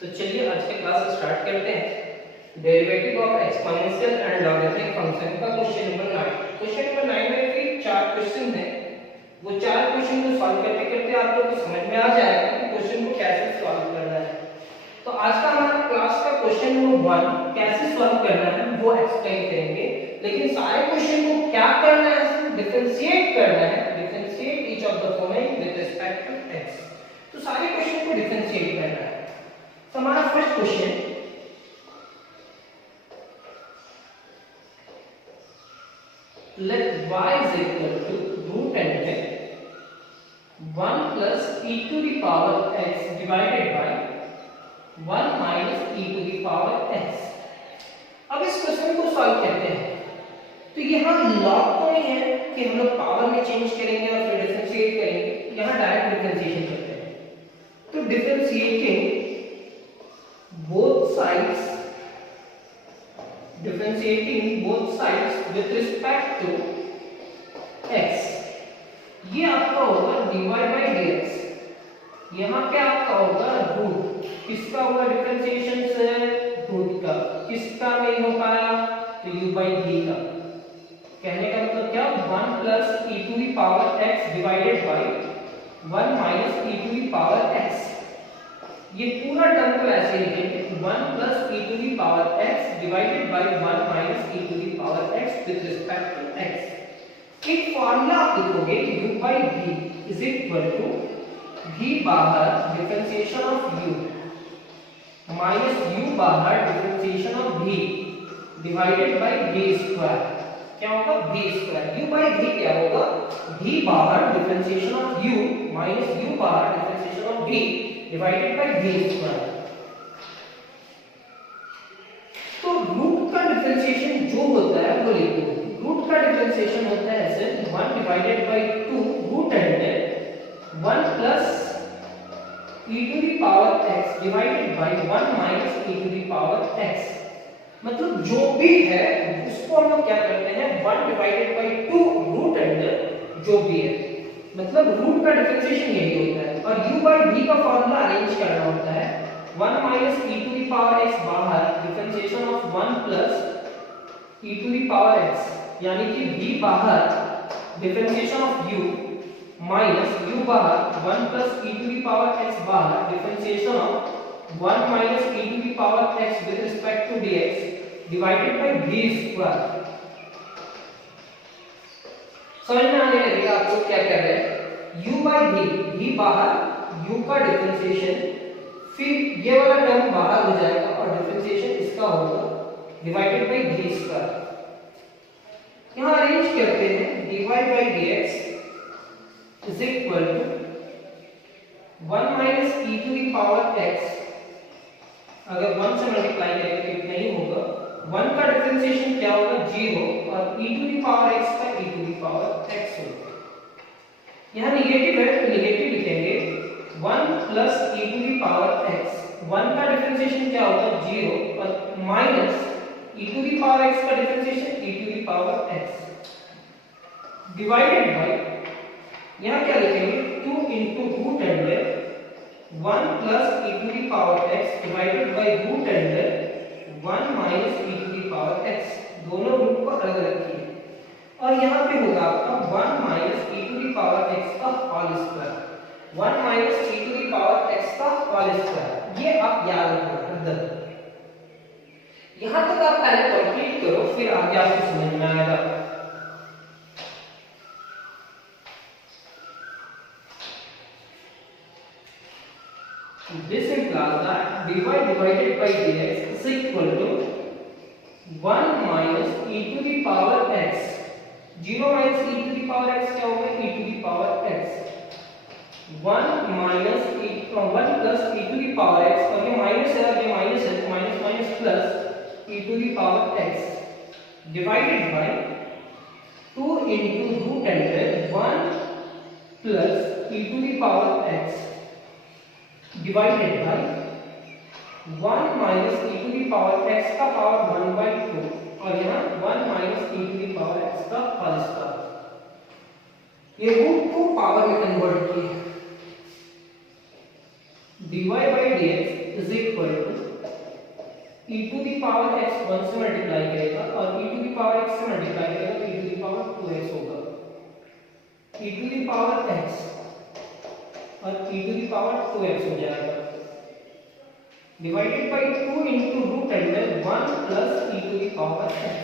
तो चलिए आज का क्लास स्टार्ट करते हैं। Derivative of exponential and logarithmic function का क्वेश्चन नंबर 9। क्वेश्चन नंबर 9 में भी 4 क्वेश्चन हैं। वो 4 क्वेश्चन को सॉल्व करते करते आप लोग को समझ में आ जाएगा कि क्वेश्चन को कैसे सॉल्व करना है। तो आज का हमारा क्लास का क्वेश्चन नंबर 1 कैसे सॉल्व करना है वो एक्सप्लेन करेंगे। लेकिन सारे क्वेश्चन को क्या करना है, डिफरेंशिएट करना है। Differentiate each of the following with respect to x। तो सारे क्वेश्चन को डिफरेंशिएट करना है। तो हमारा first question, let y is equal to root and 1 plus e to the power x divided by 1 minus e to the power x। अब इस question को सॉल्व करते हैं। तो यहाँ लॉग तो नहीं है कि हम लोग पावर में चेंज करेंगे और फिर डिफरेंशिएट करेंगे, यहाँ डायरेक्ट डिफरेंशिएशन करते हैं। तो differentiating both sides, differentiating both sides with respect to x, ये आपका होगा dy by dx। यहाँ पे आपका होगा रूट, किसका होगा डिफरेंशिएशन से, रूट का। किसका नहीं हो पाया, तो u by d का। कहने का मतलब क्या, 1 plus e to the power x divided by 1 minus e to the power x। ये पूरा टर्म को ऐसे लिखेंगे 1 plus e to the power x divided by 1 minus e to the power x with respect to x। एक formula आप लिखोगे u by v is equal to v बाहर differentiation of u minus u बाहर differentiation of v divided by v square. क्या होगा, v square. u by v क्या होगा, v बाहर differentiation of u minus u बाहर differentiation of v divided by v square. तो root का differentiation जो होता है वो लिखो। रूट का डिफरेंशिएशन होता है ऐसे 1 divided by 2 root under 1 plus e to the power x divided by 1 minus e to the power x। मतलब जो भी है उसको हम लोग क्या करते हैं, 1 डिवाइडेड बाय 2 रूट अंडर जो भी है। मतलब रूट का डिफरेंशिएशन यही होता है। और u by v का फॉर्मूला अरेंज करना होता है 1 minus e to the power x बाहर differentiation of 1 plus e to the power x, यानी कि v बाहर differentiation of u minus u बाहर 1 plus e to the power x बाहर differentiation of 1 minus e to the power x with respect to dx divided by v square. समझ में आने लगेगा आपको क्या कर रहे हैं। u by v, v बाहर, u का डिफरेंशिएशन, फिर ये वाला टर्म बाहर हो जाएगा और डिफरेंशिएशन इसका होगा डिवाइडेड बाय v स्क्वायर। यहां अरेंज करते हैं dy by dx is equal to 1 minus e to the power x। अगर 1 से मल्टीप्लाई करेंगे तो इतना ही होगा। 1 का डिफरेंशिएशन क्या होगा, 0, और e to the power x का e to the power x होगा। यहाँ निगेटिव है तो निगेटिव लिखेंगे 1 plus e to the power x। 1 का डिफरेंशिएशन क्या होगा, 0, और minus e to the power x का differentiation e to the power x divided by, यहाँ क्या लिखेंगे 2 into root under 1 plus e to the power x divided by root under 1 minus e to the power x। दोनों रूट को अलग रखिए और यहाँ पे होगा आपका 1 minus e to the power x का whole square. 1 minus e to the power x का होल स्क्वायर, ये आप याद रखना। यहाँ तक आप पहले कंप्लीट करो, फिर आगे आपको समझ में आएगा। This implies that dy divided by dx is equal to 1 minus e to the power x। 0 minus e to the power x क्या होगा, e to the power x। 1 minus 1 plus e to the power x, और ये minus है और ये minus है, minus minus plus e to the power x divided by 2 into root under 1 plus e to the power x divided by 1 minus e to the power x का power 1 by 2, और यहाँ 1 minus e to the power x का whole square. ये root को power में convert किया। dy by dx is equal to e to the power x 1 से multiply करेगा और e to the power x से मल्टीप्लाई करेगा तो e to the power 2x होगा, e to the power x और e to the power 2x हो जाएगा divided by 2 into root under 1 plus e to the power x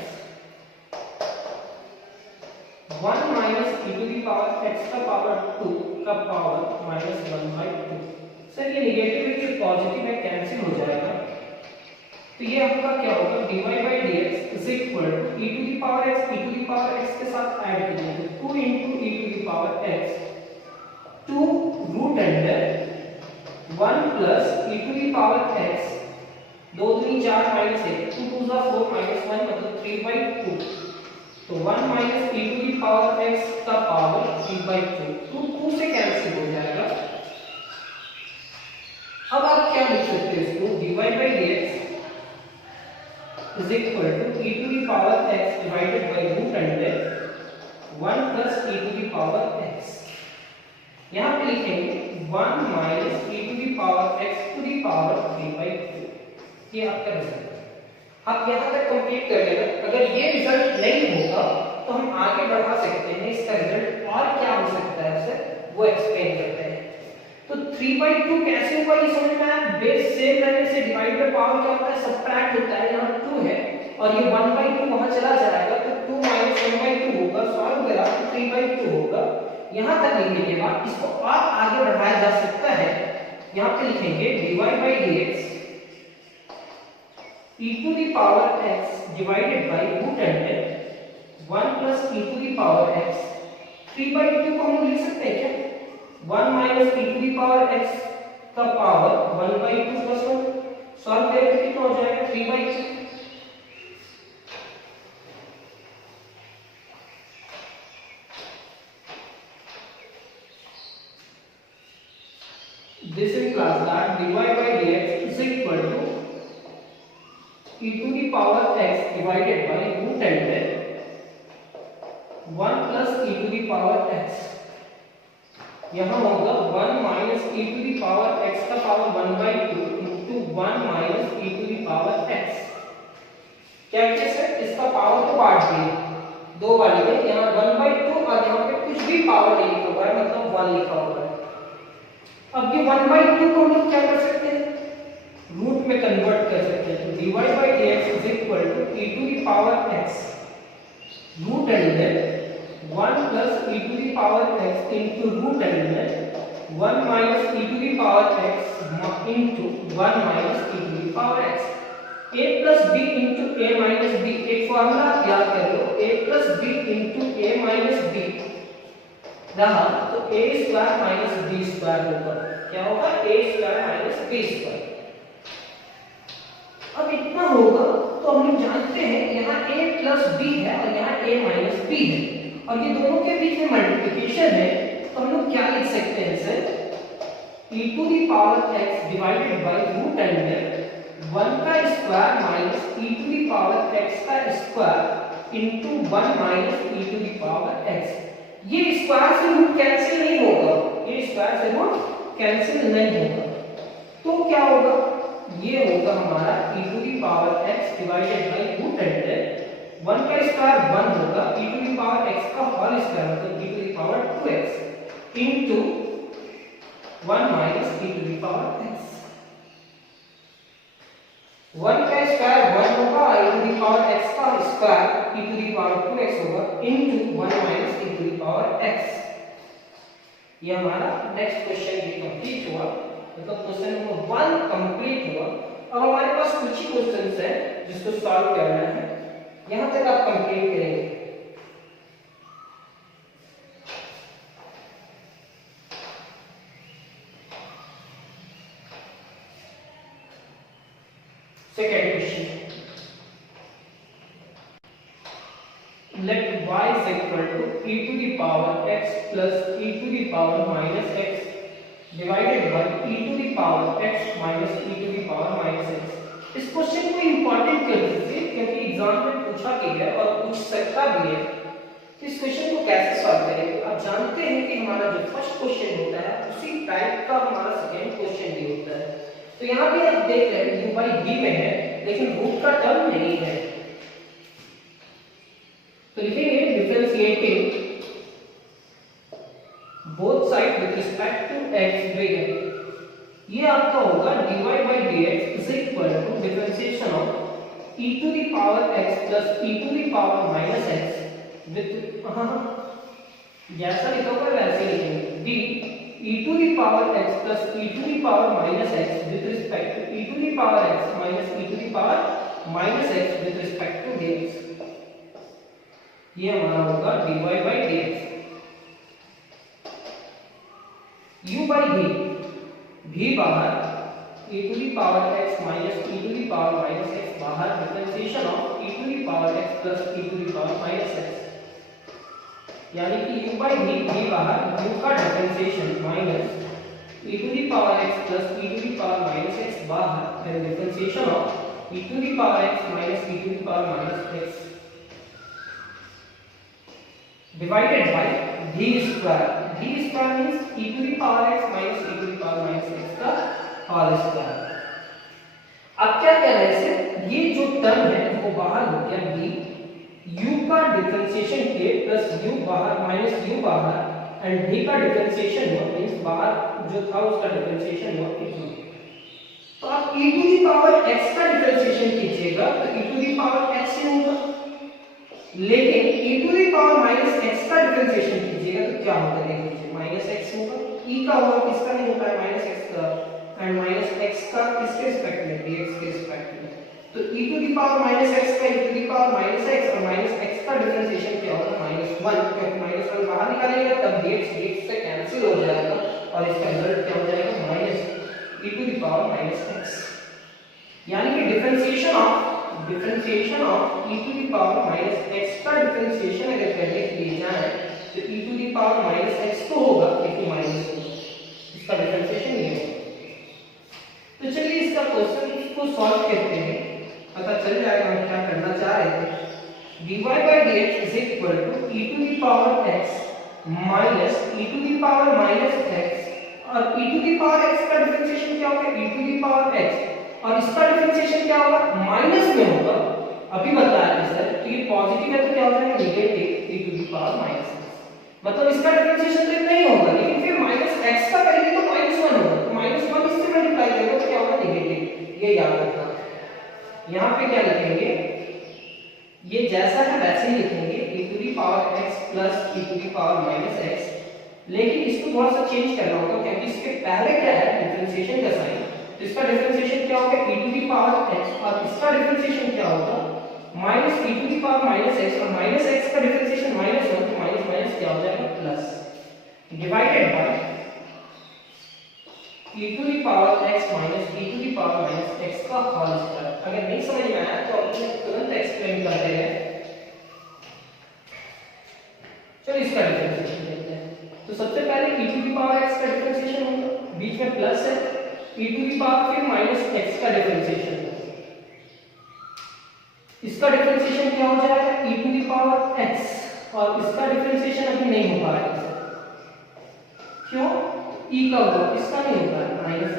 1 minus e to the power x का power 2 का power minus 1/2। Sir ये negative है कि positive है, cancel हो जाएगा तो ये आपका क्या होगा dy by dx is equal to e to the power x, e to the power x के साथ ऐड कीजिए तो 2 into e to the power x 2 root under 1 plus e to the power x 2 3 4 minus 1 2 2 4 minus 1 मतलब 3/2 तो 1 minus e to the power x का power 3/2 तो 2 से cancel हो जाएगा। अब आप क्या लिख सकते हैं इसको dy by dx is equal to e to the power x divided by root under 1 plus e to the power x। यहाँ पे लिखेंगे 1 minus e to the power x to the power 3/2। ये आपका रिजल्ट है। आप यहाँ तक complete कर लेना। अगर ये रिजल्ट नहीं होगा तो हम आगे बढ़ा सकते हैं, इसका रिजल्ट और क्या हो सकता है सर वो एक्सप्लेन करते हैं। तो 3/2 कैसे हुआ ये समझ में आया। बेस सेम रहने से डिवाइड बाय पावर क्या होता है सबट्रैक्ट होता है, यहाँ 2 है और ये 1/2 वहां चला जाएगा तो 2 माइनस 1/2 होगा, सॉल्व करा तो 3/2 होगा। यहाँ तक लिखने के बाद इसको और आगे बढ़ाया जा सकता है। यहाँ पे लिखेंगे dy by dx e to the power x divided by root under 1 plus e to the power x 3/2 को हम लिख सकते हैं क्या 1 minus e to the power x का पावर 1/2 प्लस 1 सॉल्व करेंगे तो कितना हो जाएगा 3/2। This implies that dy by dx is equal to e to the power x divided by root under 1 plus e to the power x। यहाँ होगा 1 minus e to the power x का power 1/2 into 1 minus e to the power x। क्या किया sir इसका power तो बांट दिए दो वाले में, यहाँ 1/2 और यहाँ पे कुछ भी पावर नहीं लिखा हुआ है मतलब 1 लिखा हुआ है। अब ये 1/2 को हम लोग क्या कर सकते हैं रूट में कन्वर्ट कर सकते हैं तो dy by dx is equal to e to the power x root under 1 plus e to the power x into root under 1 minus e to the power x into 1 minus e to the power x। a plus b into a minus b एक formula याद कर लो a plus b into a minus b रहा तो a square minus b square होगा। क्या होगा a square minus b square. अब इतना होगा तो हम लोग जानते हैं यहाँ a प्लस b है और यहाँ a माइनस b है और ये दोनों के बीच में मल्टीप्लिकेशन है तो हम लोग क्या लिख सकते हैं sir e to the power x divided by root under 1 का square minus e to the power x का square into 1 minus e to the power x। ये स्क्वायर से रूट कैंसिल नहीं होगा, ये स्क्वायर से रूट कैंसिल नहीं होगा तो क्या होगा ये होगा हमारा e to the power x divided by root under 1 का स्क्वायर 1 होगा e to the power x का होल स्क्वायर मतलब e to the power 2x into 1 minus e to the power x। 1 का स्क्वायर 1 होगा e to the power x का square e to the power 2x होगा into 1 minus e to the power x। ये हमारा next question भी complete हुआ मतलब question number 1 complete हुआ। अब हमारे पास कुछ ही क्वेश्चंस हैं जिसको सॉल्व करना है, यहां तक आप कंप्लीट करेंगे। Second question let y is equal to e to the power x plus e to the power minus x divided by e to the power x minus e to the power minus x। इस question को important कर दीजिए क्योंकि exam में पूछा गया है और पूछ सकता भी है। तो इस क्वेश्चन को कैसे सॉल्व करेंगे। आप जानते हैं कि हमारा जो फर्स्ट क्वेश्चन होता है उसी टाइप का हमारा सेकंड क्वेश्चन भी होता है। तो यहाँ पे आप देख रहे हैं u by v में है लेकिन रूट का टर्म नहीं है, तो लिखेंगे differentiating both side with respect to x greater, ये आपका होगा dy by dx is equal to differentiation of e to the power x plus e to the power minus x with जैसा लिखा होगा वैसे लिखेंगे d e to the power x plus e to the power minus x with respect to e to the power x minus e to the power minus x with respect to dx, ये हमारा होगा dy by dx। u by v, v बाहर e to the power x minus e to the power minus x बाहर differentiation of e to the power x plus e to the power minus x, यानी कि u by v, v बाहर u का differentiation minus e to the power x plus e to the power minus x बाहर फिर differentiation of e to the power x minus e to the power minus x divided by v square, v square means e to the power x minus e to the power minus x का whole square. अब क्या कह रहे हैं, ये जो term है वो बाहर हो गया v, u का डिफरेंशिएशन k प्लस u बाहर माइनस u बाहर एंड v का डिफरेंशिएशन हुआ मींस बाहर जो था उसका डिफरेंशिएशन हुआ k। तो आप e to the power x का डिफरेंशिएशन कीजिएगा तो e to the power x ही होगा, लेकिन e to the power minus x का डिफरेंशिएशन कीजिएगा तो क्या होगा देख लीजिए, माइनस x होगा, e का होगा किसका नहीं होता है माइनस x का, एंड माइनस x का किसके रिस्पेक्ट में dx के रिस्पेक्ट में, तो e to the power minus x का e to the power minus x और माइनस x का डिफरेंशिएशन क्या होगा -1, क्योंकि -1 बाहर निकालेगा तब dx से कैंसिल हो जाएगा और इसका रिजल्ट क्या हो जाएगा minus e to the power -x, यानी कि differentiation of e to the power -x का डिफरेंशिएशन अगर करने के लिए जाए तो e to the power -x तो होगा लेकिन माइनस इसका डिफरेंशिएशन नहीं होगा। तो चलिए इसका क्वेश्चन को सॉल्व करते हैं, पता चल जाएगा हम क्या करना चाह रहे थे। dy by dx is equal to e to the power x minus e to the power minus x, और e to the power x का डिफरेंशिएशन क्या होगा e to the power x और इसका डिफरेंशिएशन क्या होगा माइनस में होगा, अभी बताया था सर कि ये पॉजिटिव है तो क्या हो जाएगा negative e to the power minus x, मतलब इसका डिफरेंशिएशन तो नहीं होगा लेकिन फिर माइनस x का करेंगे तो -1 होगा, तो -1 इससे मल्टीप्लाई करेंगे तो क्या होगा नेगेटिव, ये याद रखना। यहाँ पे क्या लिखेंगे, ये जैसा है वैसे ही लिखेंगे e to the power x plus e to the power minus x, लेकिन इसको थोड़ा सा चेंज करना होगा क्योंकि इसके पहले क्या है डिफरेंशिएशन का साइन, तो इसका डिफरेंशिएशन क्या होगा e to the power x और इसका डिफरेंशिएशन क्या होगा minus e to the power minus x और माइनस x का डिफरेंशिएशन -1 तो माइनस माइनस क्या हो जाएगा plus divided by e to the power x minus e to the power minus x का होल स्क्वायर। अगर नहीं समझ में आया तो अपने तुरंत एक्सप्लेन करते हैं। चलो इसका डिफरेंशिएशन देखते हैं। तो सबसे पहले e to the power x का डिफरेंशिएशन होगा, बीच में प्लस है, e to the power फिर माइनस x का डिफरेंशिएशन है, इसका डिफरेंशिएशन क्या हो जाएगा e to the power x और इसका डिफरेंशिएशन अभी नहीं हो पा रहा है, क्यों e का होगा इसका नहीं होगा -x,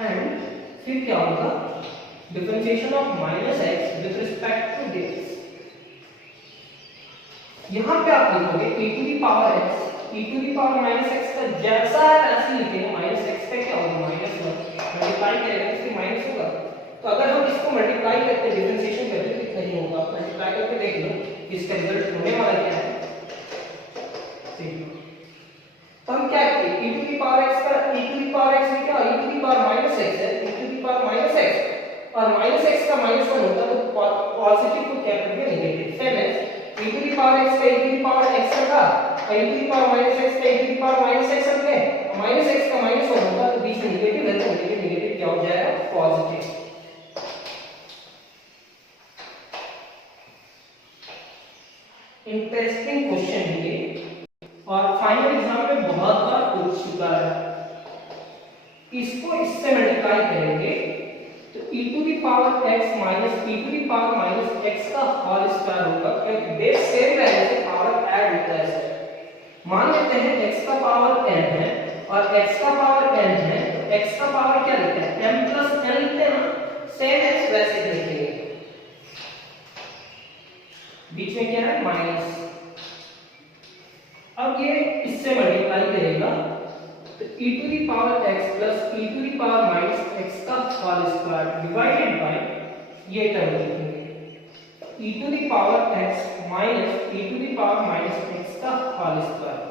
एंड फिर क्या होगा differentiation of -x with respect to dx। यहां पे आप लिखोगे e to the power x e to the power -x का जैसा है वैसे लिखेंगे, -x का क्या होगा -1 मल्टीप्लाई करेंगे तो माइनस होगा, तो अगर हम इसको मल्टीप्लाई करते हैं डिफरेंशिएशन करते हैं तो नहीं होगा, मल्टीप्लाई करके देख लो इसका रिजल्ट होने वाला क्या है। तो हम क्या किए e to the power x का e to the power x लिखा और e to the power -x है, e to the power -x और -x का -1 होता है तो पॉजिटिव को क्या करेंगे नेगेटिव, सेम है e to the power x का e to the power x रखा और e to the power -x का e to the power -x रखे, -x का -1 होता है तो बीच में नेगेटिव है तो नेगेटिव क्या हो जाएगा पॉजिटिव। इंटरेस्टिंग क्वेश्चन है ये और फाइनल एग्जाम में बहुत बार पूछ चुका है। इसको इससे मल्टीप्लाई करेंगे तो e to the power x minus e to the power minus x का होल स्क्वायर होगा, क्योंकि बेस सेम रहने से पावर ऐड होता है। मान लेते हैं x का पावर n है और x का पावर n है, x का पावर क्या लिखते हैं m प्लस n लिखते हैं ना, सेम x वैसे ही लिखेंगे, बीच में क्या है माइनस। अब ये इससे मल्टीप्लाई करेगा तो e to the power x plus e to the power minus x का होल स्क्वायर डिवाइडेड बाय ये टर्म लिखेंगे e to the power x minus e to the power minus x का whole square.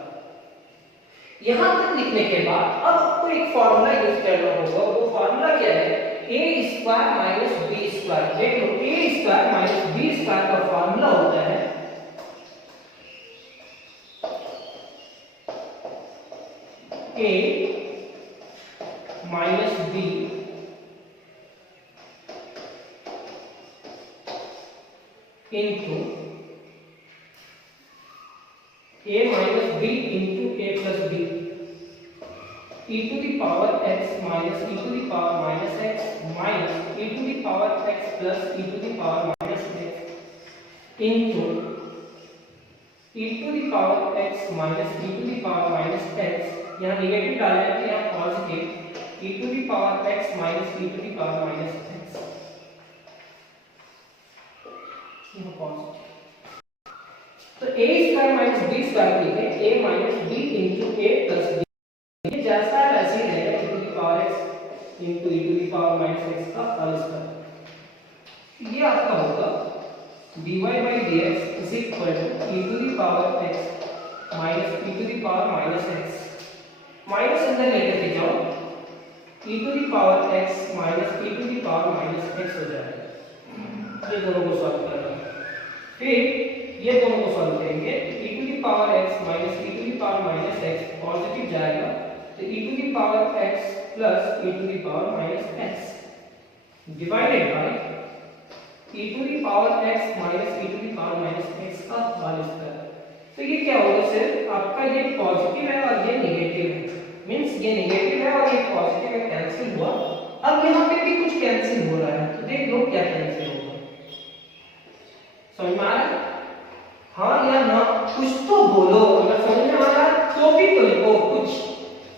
यहां तक लिखने के बाद अब आपको एक फार्मूला यूज करना होगा, वो फार्मूला क्या है a square minus b square. देख लो a square minus b square का फार्मूला होता है a minus b into a minus b into a plus b e to the power x minus e to the power minus x minus e to the power x plus e to the power minus x into e to the power x minus e to the power minus x, यहाँ negative डालना है तो यहाँ positive e to the power x minus e to the power minus x, यहाँ positive. तो a square minus b square लिखे a minus b into a plus b, ये जैसा है वैसे ही रहेगा e to the power x into e to the power minus x का होल स्क्वायर। ये आपका होगा dy by dx is equal to e to the power x minus e to the power minus x, minus अंदर लेकर के जाओ e to the power x minus e to the power minus x हो जाएगा। ये दोनों को solve करना है, फिर ये दोनों को सॉल्व करेंगे e to the power x minus e to the power minus x positive जाएगा तो e to the power x plus e to the power minus x divided by e to the power x minus e to the power minus x का whole square. तो ये क्या होगा sir, आपका ये positive है और ये नेगेटिव है, मींस ये नेगेटिव है और ये पॉजिटिव है, कैंसिल हुआ। अब यहाँ पे भी कुछ कैंसिल हो रहा है तो देख लो क्या कैंसिल होगा, समझ में आ रहा है? हाँ या ना कुछ तो बोलो, अगर समझ में आ रहा है तो भी तो लिखो कुछ,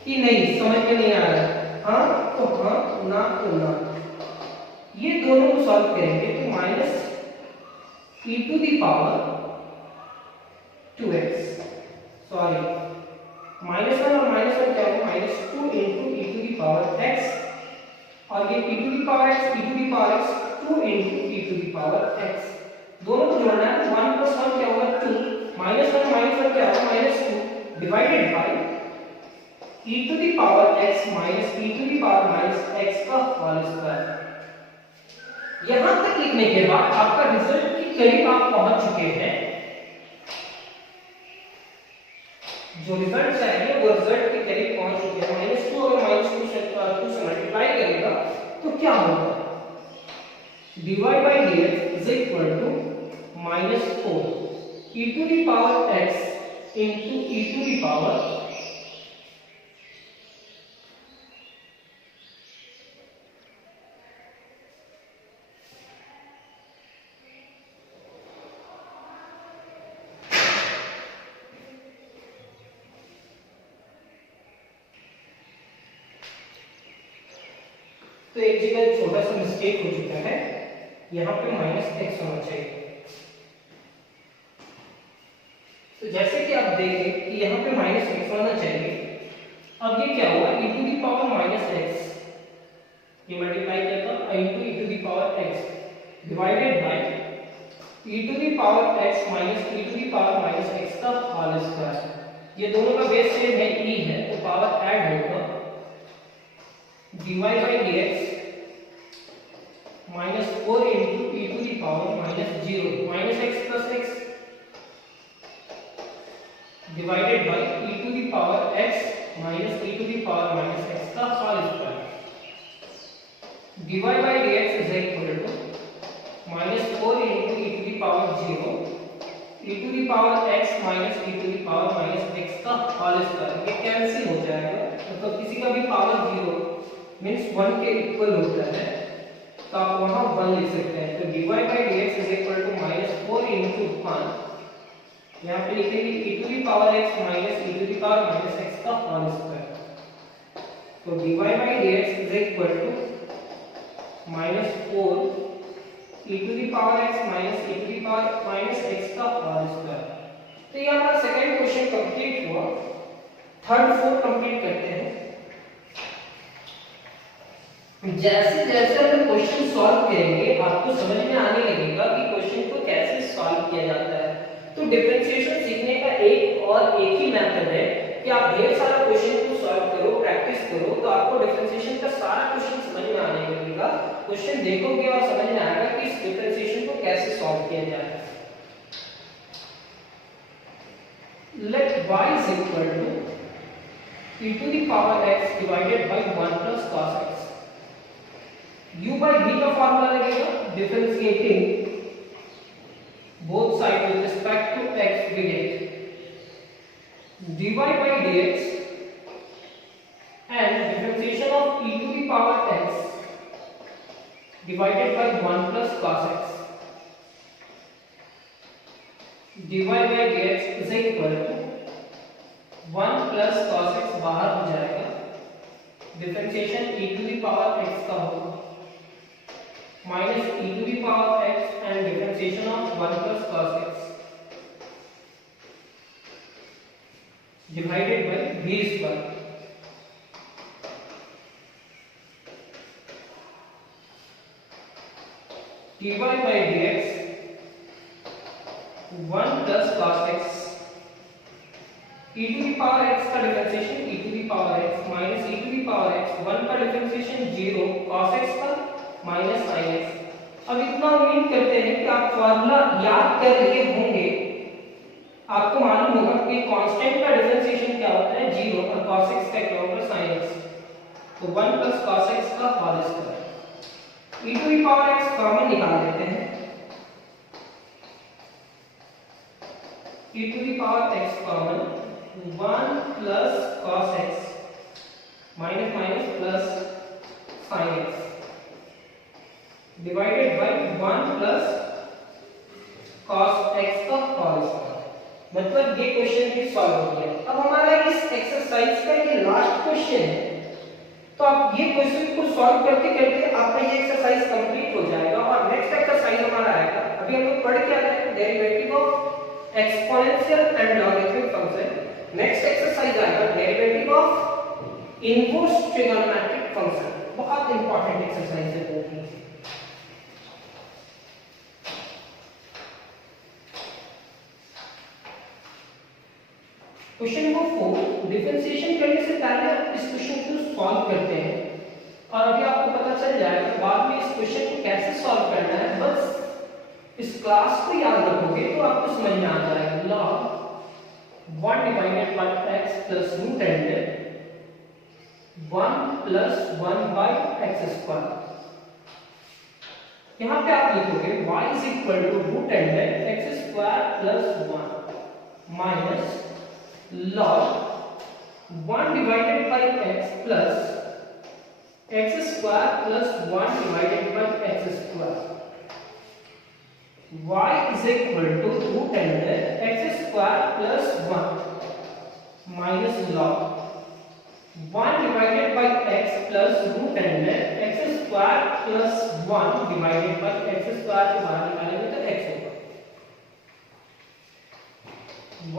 कि नहीं समझ में नहीं आ रहा है हाँ तो हाँ, ना तो ना। ये दोनों को सॉल्व करेंगे तो minus e to the power 2x, sorry minus one और माइनस वन क्या होगा minus 2 into e to the power x, और ये e to the power x e to the power x 2 into e to the power x, दोनों को जोड़ना है। 1 plus 1 क्या होगा 2, माइनस 1 माइनस 1 क्या होगा minus 2 divided by e to the power x minus e to the power minus x का whole square. यहां तक लिखने के बाद आपका रिजल्ट के करीब आप पहुंच चुके हैं, जो रिजल्ट चाहिए वो रिजल्ट के करीब पहुंच चुके हैं। -2 अगर -2 से मल्टीप्लाई करेगा तो क्या होगा, dy by dx is equal to -4 e to the power x into e to the power तो एक जगह छोटा सा मिस्टेक हो चुका है, यहाँ पे -x होना चाहिए। तो जैसे कि आप देखें कि यहाँ पे -x होना चाहिए, अब ये क्या हुआ e to the power -x, ये मल्टीप्लाई किया था into e to the power x divided by e to the power x minus e to the power -x का होल स्क्वायर। ये दोनों का बेस सेम है e है तो पावर ऐड होगा dy by dx -4 into e to the power -0 -x plus x divided by e to the power x minus e to the power -x का whole square. dy by dx is equal to -4 into e to the power 0 e to the power x minus e to the power -x का whole square. ये cancel हो जाएगा, मतलब किसी का भी power 0 means 1 के इक्वल होता है तो आप वहां 1 लिख सकते हैं। तो dy by dx is equal to -4 into 1, यहाँ पे लिखेंगे e to the power x minus e to the power -x का होल स्क्वायर। तो dy by dx is equal to minus 4 e to the power x minus e to the power minus x का whole square. तो ये हमारा second question complete हुआ। Third fourth complete करते हैं। जैसे जैसे हम क्वेश्चन सॉल्व करेंगे आपको समझ में आने लगेगा कि क्वेश्चन को कैसे सॉल्व किया जाता है। तो डिफरेंशिएशन सीखने का एक ही मेथड है कि आप ढेर सारा क्वेश्चन को सॉल्व करो, प्रैक्टिस करो, तो आपको डिफरेंशिएशन का सारा क्वेश्चन समझ में आने लगेगा। क्वेश्चन देखोगे और समझ में आएगा कि इस डिफरेंशिएशन को कैसे सॉल्व किया जाए। Let y is equal to e to the power x divided by 1 plus cos x। u by v का फार्मूला लगेगा differentiating both sides with respect to x we get dy by dx and differentiation of e to the power x divided by 1 plus cos x। dy by dx is equal to 1 plus cos x बाहर हो जाएगा, differentiation e to the power x का होगा minus e to the power x and differentiation of 1 plus cos x divided by v square। dy by dx 1 plus cos x e to the power x का differentiation e to the power x minus e to the power x 1 का differentiation 0 cos x का minus sin x। अब इतना उम्मीद करते हैं कि आप फार्मूला याद कर लिए होंगे। आपको मालूम होगा कि कांस्टेंट का डिफरेंशिएशन क्या होता है 0 और cos x का क्या होगा sin x। तो 1 plus cos x का whole square e to the power x common निकाल लेते हैं। e to the power x common 1 plus cos x minus minus plus sin x divided by 1 plus cos x का whole square. मतलब ये question भी solve हो गया। अब हमारा इस एक्सरसाइज का ये लास्ट क्वेश्चन है, तो आप ये क्वेश्चन को सॉल्व करते करते आपका ये एक्सरसाइज कंप्लीट हो जाएगा और नेक्स्ट एक्सरसाइज हमारा आएगा। अभी हम लोग पढ़ के आ रहे हैं derivative of exponential and logarithmic function. Next exercise आएगा derivative of inverse trigonometric function. बहुत इंपॉर्टेंट एक्सरसाइज है वो भी। क्वेश्चन नंबर 4 डिफरेंशिएशन करने से पहले आप इस क्वेश्चन को सॉल्व करते हैं और अभी आपको पता चल जाएगा बाद में इस क्वेश्चन को कैसे सॉल्व करना है। बस इस क्लास को याद रखोगे तो आपको समझ में आ जाएगा। log 1 divided by x plus root under 1 plus 1 by x square। यहाँ पे आप लिखोगे y is equal to root under x square plus 1 minus log 1 divided by x plus x square plus 1 divided by x square। y is equal to root under x square plus 1 minus log 1 divided by x plus root under x square plus 1 divided by x square को बाहर निकालेंगे तो x होगा।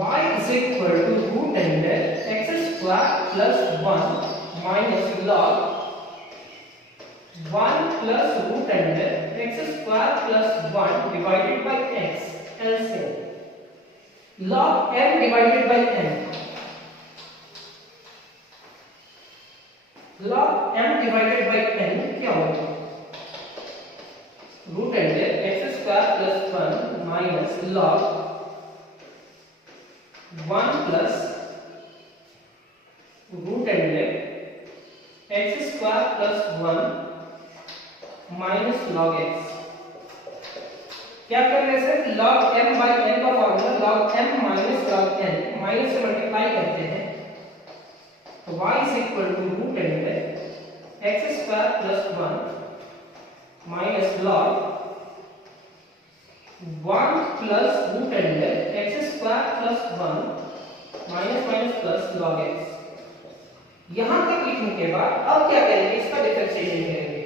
y is equal to root under x square plus 1 minus log 1 plus root under x square plus 1 divided by x LCM log m divided by n। log m divided by n क्या होगा? root under x square plus 1 minus log 1 plus root under x square plus 1 minus log x। क्या कर रहे हैं? log m by n का formula log m minus log n, minus से multiply करते हैं तो y is equal to root under x square plus 1 minus log 1 plus root under x square plus 1 minus minus plus log x। यहां तक लिखने के बाद अब क्या करेंगे, इसका डिफरेंशिएशन करेंगे।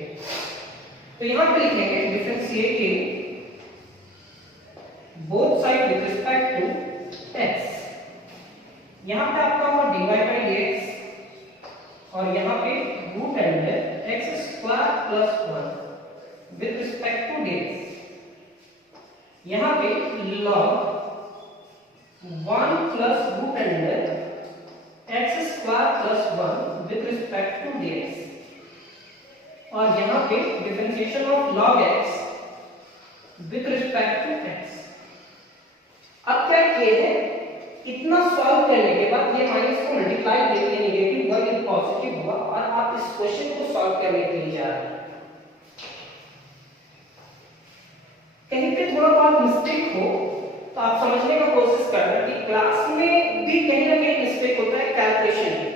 तो यहां पे लिखेंगे differentiating both side with respect to x। यहां पे आपका होगा dy by dx और यहां पे root under x square plus 1 with respect to dx। यहां पे log 1 plus root under x square plus 1 with respect to dx और यहां पे differentiation of log x with respect to x। अब क्या किए हैं, इतना सॉल्व करने के बाद ये माइनस को मल्टीप्लाई करके नेगेटिव हुआ, ये पॉजिटिव हुआ और आप इस क्वेश्चन को सॉल्व करने के लिए जा रहे हैं। कहीं पे थोड़ा बहुत मिस्टेक हो तो आप समझने का कोशिश करना कि क्लास में भी कहीं ना कहीं मिस्टेक होता है कैलकुलेशन में,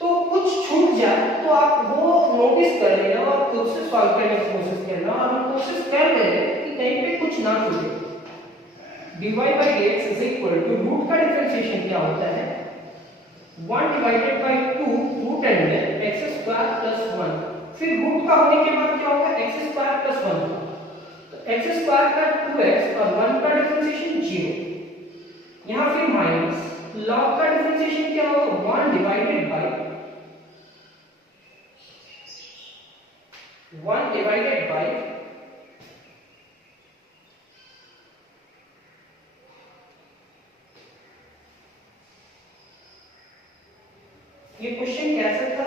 तो कुछ छूट जाए तो आप वो नोटिस कर लेना और खुद से सॉल्व करने की कोशिश करना। और हम कोशिश कर रहे हैं कि कहीं पे कुछ ना छूटे। dy by dx is equal to root का डिफरेंशिएशन क्या होता है, 1 divided by 2 root under x square plus 1। फिर रूट का होने के बाद क्या होगा, x स्क्वायर प्लस 1। तो x स्क्वायर का 2x और 1 का डिफरेंशिएशन 0। यहां फिर माइनस log का डिफरेंशिएशन क्या होगा, 1 divided by ये क्वेश्चन कैसा था,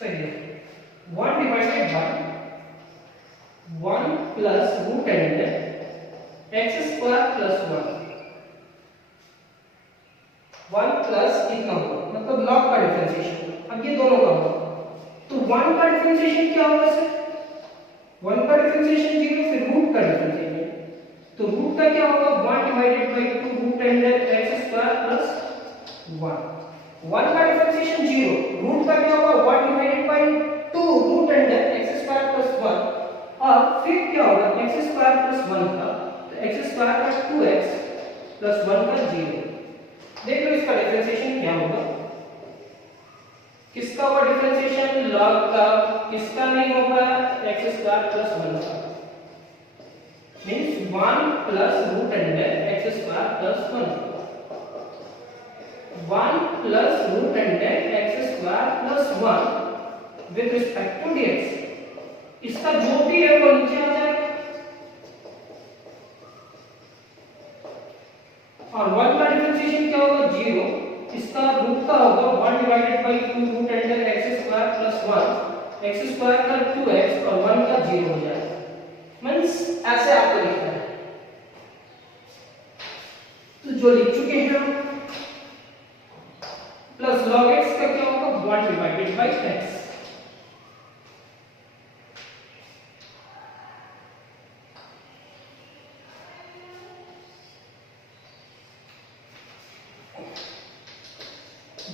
सही है, 1 divided by 1 plus root under x square plus 1 plus कितना होगा, मतलब log का डिफरेंशिएशन। अब ये दोनों का होगा तो 1 का डिफरेंशिएशन क्या होगा सर, 1 का डिफरेंशिएशन 0, फिर रूट का डिफरेंशिएशन, तो रूट का क्या होगा, 1 divided by 2 root under x square plus 1। 1 का डिफरेंशिएशन 0, रूट का क्या होगा, 1 divided by 2 root under x square plus 1 और फिर क्या होगा, x स्क्वायर प्लस 1 का, तो x स्क्वायर का 2x प्लस 1 का 0। देख लो इसका डिफरेंशिएशन क्या होगा, किसका होगा डिफरेंशिएशन, log का, किसका नहीं होगा, x स्क्वायर प्लस 1 का, means 1 plus root under x square plus 1 plus root under x square plus 1 with respect to dx। इसका जो भी है वो नीचे आ जाएगा और 1 का डिफरेंशिएशन क्या होगा, 0। इसका रूट का होगा 1 divided by 2 root under x square plus 1, x square का 2x और 1 का 0 हो जाएगा। मींस ऐसे आपको लिखना है, तो जो लिख चुके हैं हम, प्लस log x का क्या होगा, 1 divided by x।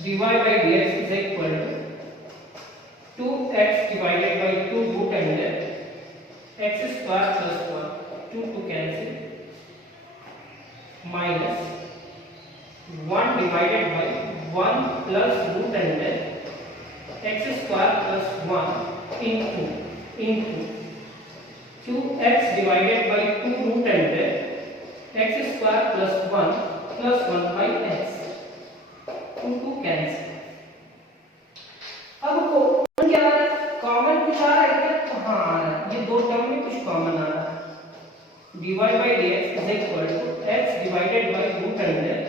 dy by dx is equal to 2x divided by 2 root under x square plus 1, 2 to cancel, minus 1 divided by 1 plus root under x square plus 1 into 2x divided by 2 root under x square plus 1 by x, 2 to cancel। अब common क्या आ रहा है, common कुछ आ रहा है क्या, तो हाँ आ रहा है, ये दो टर्म में कुछ कॉमन आ रहा है। dy by dx is equal to x divided by root under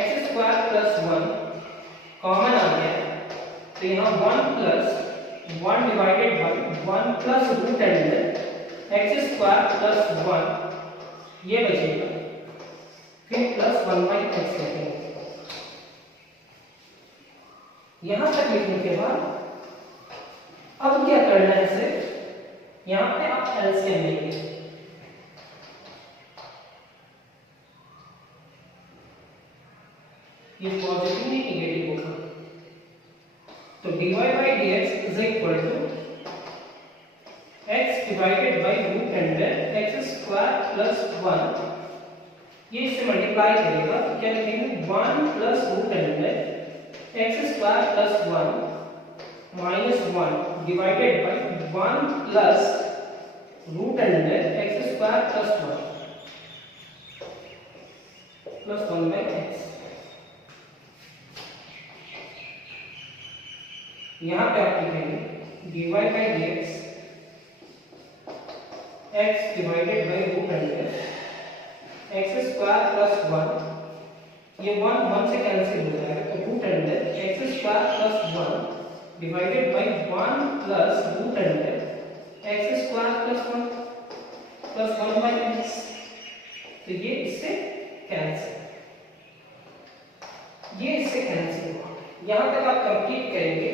x square plus 1 common आ गया, तो यहाँ 1 plus 1 divided by 1 plus root under x square plus 1 ये बचेगा, फिर प्लस 1 by x लिखेंगे। यहां तक लिखने के बाद अब क्या करना है, इसे यहां पे आप एलसीएम लेंगे, ये पॉजिटिव नहीं नेगेटिव होगा, तो dy by dx is equal to x divided by root under x square plus 1, ये इससे मल्टीप्लाई करेगा तो क्या लिखेंगे 1 plus root under x square plus 1 minus 1 divided by 1 plus root under x square plus 1 by x. यहाँ पे आप लिखेंगे dy by dx x divided by root under x square plus 1, ये 1 से कैंसिल हो जाएगा तो root under x square plus 1 divided by 1 plus root under x square plus 1 by x. तो ये इससे कैंसिल हुआ। यहां तक आप कंप्लीट करेंगे।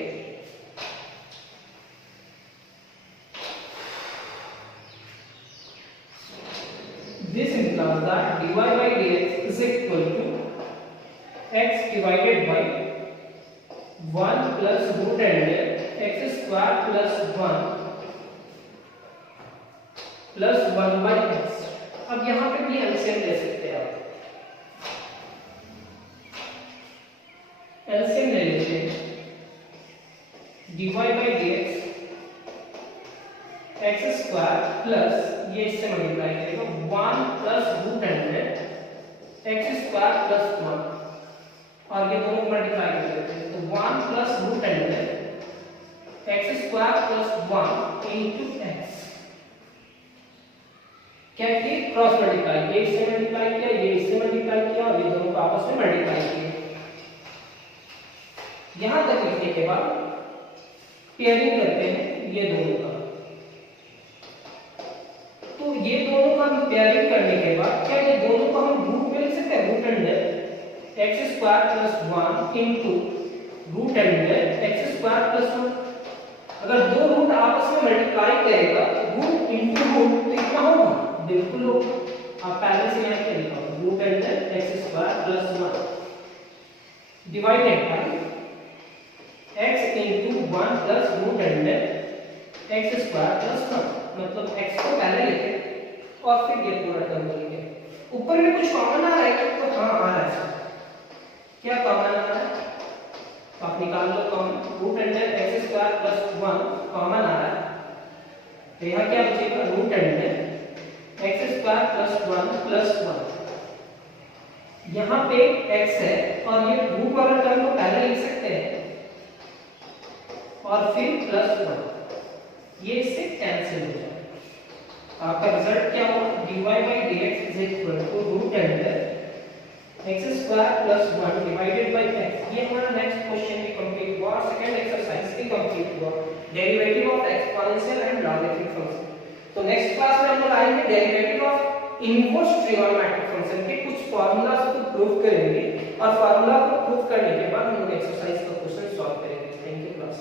This implies that dy by dx is equal to x divided by 1 plus root under x square plus 1 by x। अब यहाँ पे भी एलसीएम ले सकते हैं आप, एलसीएम ले लेते हैं dy by dx x square plus ये इससे मल्टीप्लाई करेगा 1 plus root under x square plus 1 और ये दोनों मल्टीप्लाई कर देते हैं तो 1 plus root under x square plus 1 into x. क्या किए क्रॉस मल्टीप्लाई, ये इससे मल्टीप्लाई किया, ये इससे मल्टीप्लाई किया और ये दोनों को आपस में मल्टीप्लाई किया। यहां तक लिखने के बाद पेयरिंग करते हैं ये दोनों का, तो ये दोनों का पेयरिंग करने के बाद क्या ये दोनों को हम रूट में लिख सकते हैं root under x square plus 1 into root under x square plus 1। अगर दो रूट आपस में मल्टीप्लाई करेगा रूट इनटू रूट तो कितना होगा, बिल्कुल होगा। आप पहले से यहां क्या लिखा होगा root under x square plus 1 divided by x into 1 plus root under x square plus 1। मतलब x को पहले लिखे और फिर ये पूरा टर्म लिखे। ऊपर में कुछ कॉमन आ रहा है तो हाँ आ रहा है, क्या कॉमन आ रहा है तो आप निकाल लो common, root under x square plus 1 common आ रहा है तो यहाँ क्या बचेगा root under x square plus 1 plus 1। यहाँ पे x है और ये रूट वाला टर्म को पहले लिख सकते हैं और फिर प्लस 1, ये इससे कैंसिल हो जाएगा। आपका रिजल्ट क्या होगा dy by dx is equal to root under x square plus 1 divided by x। ये हमारा नेक्स्ट क्वेश्चन भी कंप्लीट हुआ और सेकंड एक्सरसाइज भी कंप्लीट हुआ, derivative of exponential and logarithmic function. तो नेक्स्ट क्लास में हम लोग आएंगे derivative of inverse trigonometric function के कुछ फार्मूलाज को प्रूव करेंगे और फार्मूला को प्रूव करने के बाद हम लोग एक्सरसाइज का क्वेश्चन सॉल्व करेंगे। Thank you class.